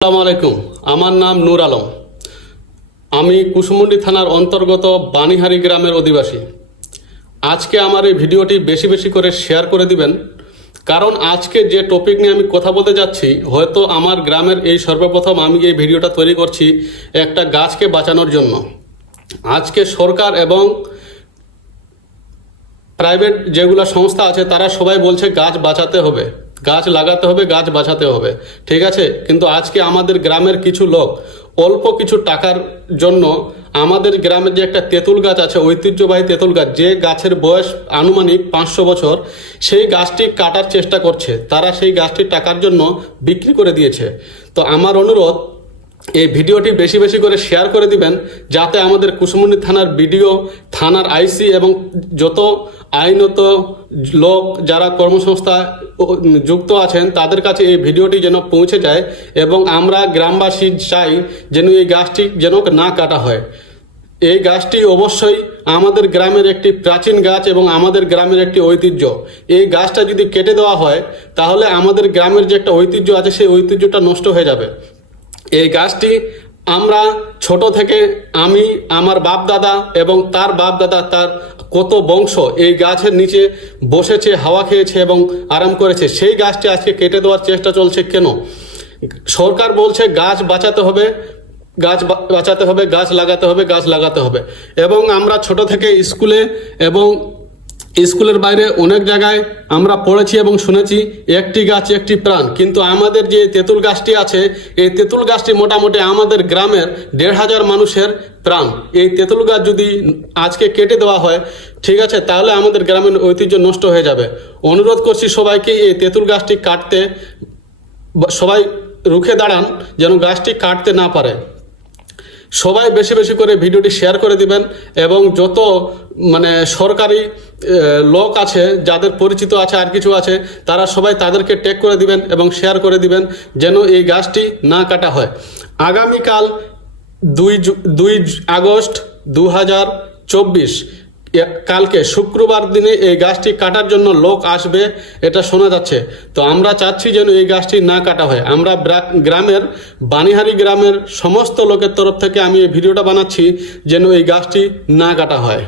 আসসালামু আলাইকুম। আমার নাম নূর আলম। আমি কুসুমুন্ডি থানার অন্তর্গত বানিহারি গ্রামের অধিবাসী। আজকে আমার এই ভিডিওটি বেশি বেশি করে শেয়ার করে দিবেন। কারণ আজকে যে টপিক নিয়ে আমি কথা বলতে যাচ্ছি, হয়তো আমার গ্রামের এই সর্বপ্রথম আমি এই ভিডিওটা তৈরি করছি একটা গাছকে বাঁচানোর জন্য। আজকে সরকার এবং প্রাইভেট যেগুলো সংস্থা আছে, তারা সবাই বলছে গাছ বাঁচাতে হবে। গাছ লাগাতে হবে, গাছ বাঁচাতে হবে। ঠিক আছে? কিন্তু আজকে আমাদের গ্রামের কিছু লোক অল্প কিছু টাকার জন্য আমাদের গ্রামের যে একটা তেঁতুল গাছ আছে, ঐতিহ্যবাহী তেঁতুল গাছ, যে গাছের বয়স আনুমানিক পাঁচশো বছর, সেই গাছটি কাটার চেষ্টা করছে। তারা সেই গাছটি টাকার জন্য বিক্রি করে দিয়েছে। তো আমার অনুরোধ, এই ভিডিওটি বেশি বেশি করে শেয়ার করে দিবেন, যাতে আমাদের কুসুমুন্ডি থানার বিডিও, থানার আইসি এবং যত আইনত লোক, যারা কর্মসংস্থা যুক্ত আছেন, তাদের কাছে এই ভিডিওটি যেন পৌঁছে যায় এবং আমরা গ্রামবাসী চাই যেন এই গাছটি যেন না কাটা হয়। এই গাছটি অবশ্যই আমাদের গ্রামের একটি প্রাচীন গাছ এবং আমাদের গ্রামের একটি ঐতিহ্য। এই গাছটা যদি কেটে দেওয়া হয়, তাহলে আমাদের গ্রামের যে একটা ঐতিহ্য আছে, সেই ঐতিহ্যটা নষ্ট হয়ে যাবে। এই গাছটি আমরা ছোট থেকে আমি, আমার বাপ দাদা এবং তার বাপ দাদা তার কত বংশ এই গাছের নিচে বসেছে, হাওয়া খেয়েছে এবং আরাম করেছে। সেই গাছটি আজকে কেটে দেওয়ার চেষ্টা চলছে কেন? সরকার বলছে গাছ বাঁচাতে হবে, গাছ বাঁচাতে হবে, গাছ লাগাতে হবে, গাছ লাগাতে হবে। এবং আমরা ছোট থেকে স্কুলে এবং স্কুলের বাইরে অনেক জায়গায় আমরা পড়েছি এবং শুনেছি, একটি গাছ, একটি প্রাণ। কিন্তু আমাদের যে তেঁতুল গাছটি আছে, এই তেঁতুল গাছটি মোটামুটি আমাদের গ্রামের দেড় হাজার মানুষের প্রাণ। এই তেঁতুল গাছ যদি আজকে কেটে দেওয়া হয়, ঠিক আছে, তাহলে আমাদের গ্রামের ঐতিহ্য নষ্ট হয়ে যাবে। অনুরোধ করছি সবাইকে, এই তেঁতুল গাছটি কাটতে সবাই রুখে দাঁড়ান, যেন গাছটি কাটতে না পারে। সবাই বেশি বেশি করে ভিডিওটি শেয়ার করে দিবেন এবং যত মানে সরকারি লোক আছে, যাদের পরিচিত আছে, আর কিছু আছে, তারা সবাই তাদেরকে ট্যাগ করে দিবেন এবং শেয়ার করে দিবেন যেন এই গাছটি না কাটা হয়। আগামীকাল দুই দুই আগস্ট দু হাজার চব্বিশ কালকে শুক্রবার দিনে এই গাছটি কাটার জন্য লোক আসবে, এটা শোনা যাচ্ছে। তো আমরা চাচ্ছি যেন এই গাছটি না কাটা হয়। আমরা গ্রামের বানিহারি গ্রামের সমস্ত লোকের তরফ থেকে আমি এই ভিডিওটা বানাচ্ছি যেন এই গাছটি না কাটা হয়।